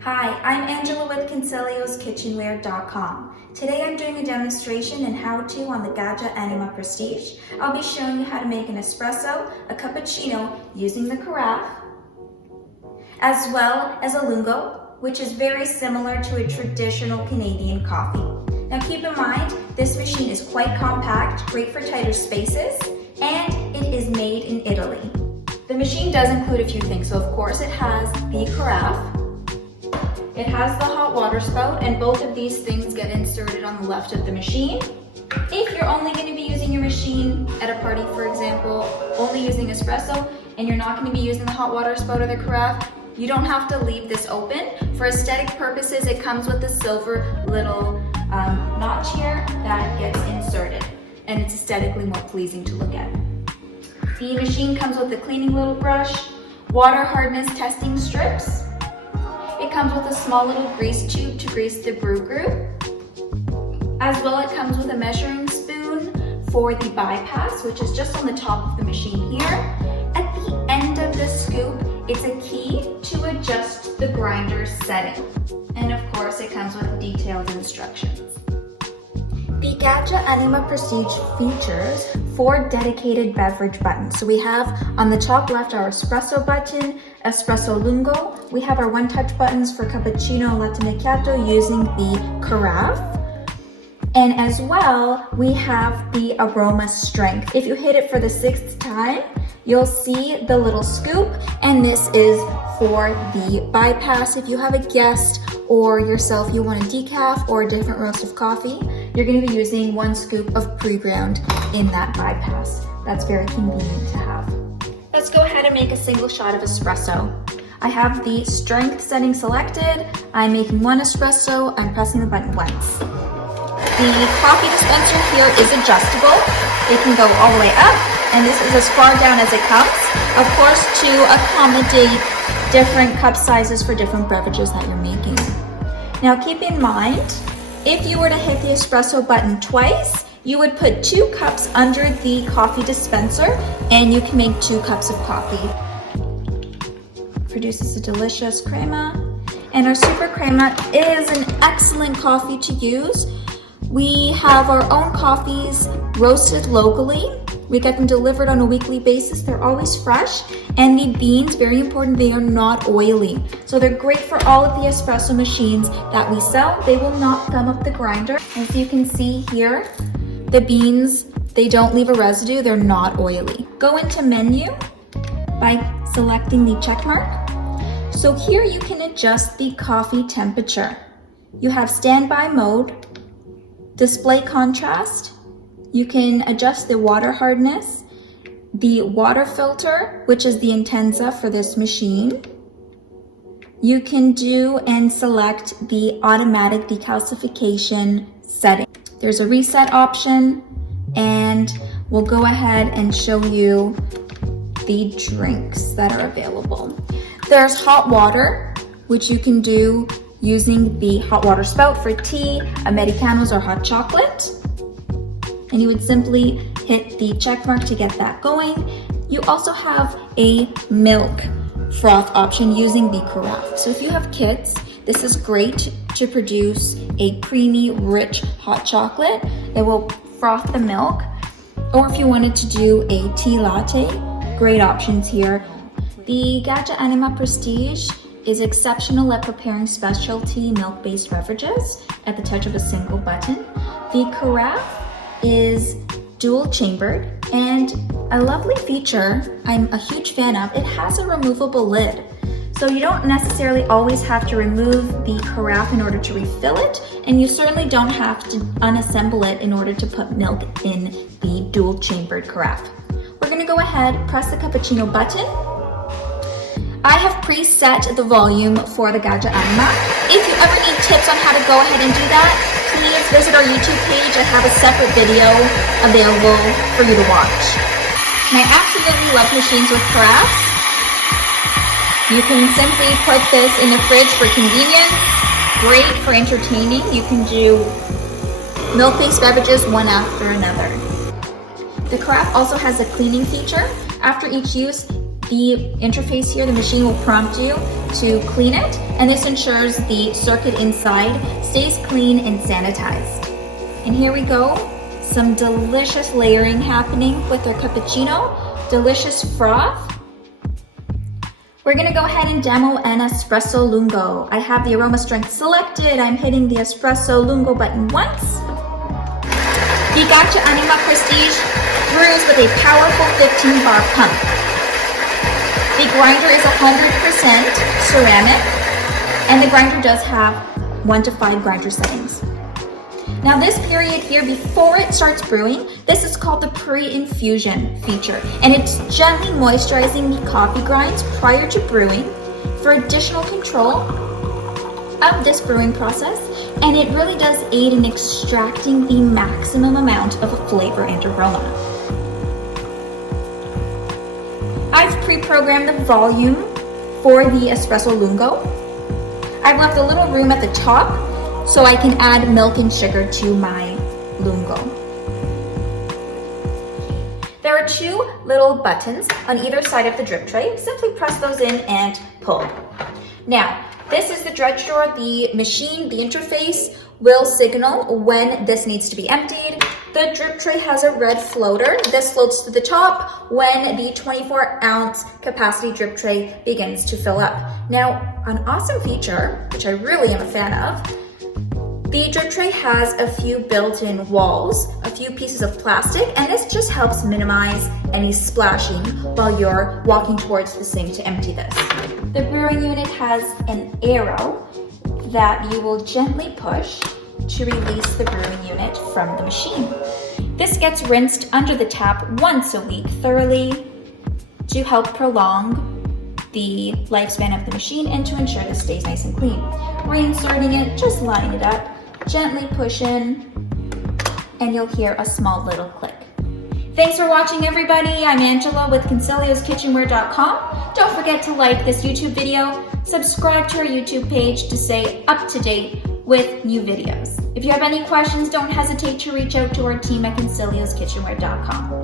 Hi, I'm Angela with Consiglioskitchenware.com. Today I'm doing a demonstration and how-to on the Gaggia Anima Prestige. I'll be showing you how to make an espresso, a cappuccino using the carafe, as well as a lungo, which is very similar to a traditional Canadian coffee. Now keep in mind, this machine is quite compact, great for tighter spaces, and it is made in Italy. The machine does include a few things, so of course it has the carafe, it has the hot water spout, and both of these things get inserted on the left of the machine. If you're only going to be using your machine at a party, for example, only using espresso, and you're not going to be using the hot water spout or the carafe, you don't have to leave this open. For aesthetic purposes, it comes with a silver little notch here that gets inserted, and it's aesthetically more pleasing to look at. The machine comes with a cleaning little brush, water hardness testing strips. It comes with a small little grease tube to grease the brew group. As well, it comes with a measuring spoon for the bypass, which is just on the top of the machine here. At the end of the scoop, it's a key to adjust the grinder setting. And of course, it comes with detailed instructions. The Gaggia Anima Prestige features 4 dedicated beverage buttons. So we have on the top left our espresso button, espresso lungo. We have our one-touch buttons for cappuccino, latte macchiato using the carafe. And as well, we have the aroma strength. If you hit it for the 6th time, you'll see the little scoop, and this is for the bypass. If you have a guest or yourself, you want a decaf or a different roast of coffee, you're going to be using 1 scoop of pre-ground in that bypass. That's very convenient to have. Let's go ahead and make a single shot of espresso. I have the strength setting selected. I'm making 1 espresso. I'm pressing the button once. The coffee dispenser here is adjustable. It can go all the way up, and this is as far down as it comes, of course, to accommodate different cup sizes for different beverages that you're making. Now keep in mind, if you were to hit the espresso button twice, you would put 2 cups under the coffee dispenser, and you can make 2 cups of coffee. Produces a delicious crema, and our super crema is an excellent coffee to use. We have our own coffees roasted locally. We get them delivered on a weekly basis. They're always fresh, and the beans, very important, they are not oily. So they're great for all of the espresso machines that we sell. They will not gum up the grinder. As you can see here, the beans, they don't leave a residue. They're not oily. Go into menu by selecting the check mark. So here you can adjust the coffee temperature. You have standby mode, display contrast. You can adjust the water hardness, the water filter, which is the Intensa for this machine. You can do and select the automatic decalcification setting. There's a reset option, and we'll go ahead and show you the drinks that are available. There's hot water, which you can do using the hot water spout for tea, Americanos, or hot chocolate. And you would simply hit the check mark to get that going. You also have a milk froth option using the carafe. So if you have kids, this is great to produce a creamy, rich hot chocolate. It will froth the milk. Or if you wanted to do a tea latte, great options here. The Gaggia Anima Prestige is exceptional at preparing specialty milk-based beverages at the touch of a single button. The carafe is dual chambered, and a lovely feature I'm a huge fan of, it has a removable lid. So you don't necessarily always have to remove the carafe in order to refill it, and you certainly don't have to unassemble it in order to put milk in the dual chambered carafe. We're gonna go ahead, press the cappuccino button. I have preset the volume for the Gaggia Anima. If you ever need tips on how to go ahead and do that, please visit our YouTube page. I have a separate video available for you to watch. And I absolutely love machines with carafe. You can simply put this in the fridge for convenience. Great for entertaining. You can do milk-based beverages one after another. The carafe also has a cleaning feature. After each use, the interface here, the machine will prompt you to clean it, and this ensures the circuit inside stays clean and sanitized. And here we go, some delicious layering happening with our cappuccino, delicious froth. We're gonna go ahead and demo an espresso lungo. I have the aroma strength selected. I'm hitting the espresso lungo button once. The Gaggia Anima Prestige brews with a powerful 15-bar pump. The grinder is 100% ceramic, and the grinder does have 1 to 5 grinder settings. Now this period here, before it starts brewing, this is called the pre-infusion feature, and it's gently moisturizing the coffee grinds prior to brewing for additional control of this brewing process, and it really does aid in extracting the maximum amount of flavor and aroma. I've pre-programmed the volume for the espresso lungo. I've left a little room at the top so I can add milk and sugar to my lungo. There are 2 little buttons on either side of the drip tray. Simply press those in and pull. Now, this is the dredge drawer. The machine, the interface, will signal when this needs to be emptied. The drip tray has a red floater. This floats to the top when the 24-ounce capacity drip tray begins to fill up. Now, an awesome feature, which I really am a fan of, the drip tray has a few built-in walls, a few pieces of plastic, and this just helps minimize any splashing while you're walking towards the sink to empty this. The brewing unit has an arrow that you will gently push to release the brewing unit from the machine. This gets rinsed under the tap once a week thoroughly to help prolong the lifespan of the machine and to ensure this stays nice and clean. Reinserting it, just line it up, gently push in, and you'll hear a small little click. Thanks for watching, everybody. I'm Angela with Consiglioskitchenware.com. Don't forget to like this YouTube video, subscribe to our YouTube page to stay up to date with new videos. If you have any questions, don't hesitate to reach out to our team at Consiglioskitchenware.com.